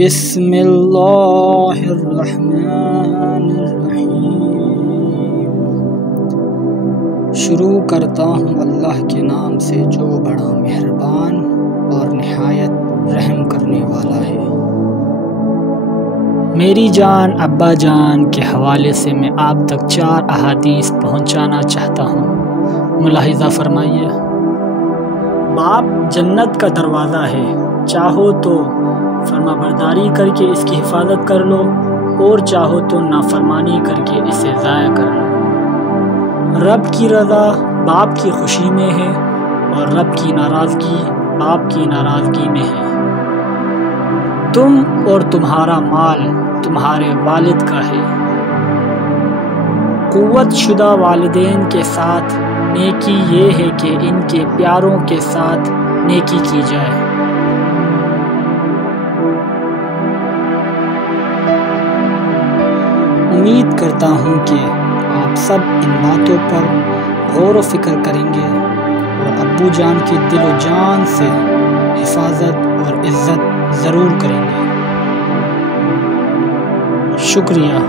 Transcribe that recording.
بسم اللہ الرحمن الرحیم۔ شروع کرتا ہوں اللہ کے نام سے جو بڑا مہربان اور نہایت رحم کرنے والا ہے۔ میری جان ابا جان کے حوالے سے میں آپ تک 4 احادیث پہنچانا چاہتا ہوں، ملاحظہ فرمائیے۔ باپ جنت کا دروازہ ہے، چاہو تو فرما برداری کر کے اس کی حفاظت کر لو اور چاہو تو نافرمانی کر کے اسے ضائع کر لو۔ رب کی رضا باپ کی خوشی میں ہے اور رب کی ناراضگی باپ کی ناراضگی میں ہے۔ تم اور تمہارا مال تمہارے والد کا ہے۔ قوت شدہ والدین کے ساتھ نیکی یہ ہے کہ ان کے پیاروں کے ساتھ نیکی کی جائے۔ امید کرتا ہوں کہ آپ سب ان باتوں پر غور و فکر کریں گے اور ابو جان کی دل و جان سے حفاظت اور عزت ضرور کریں گے۔ شکریہ۔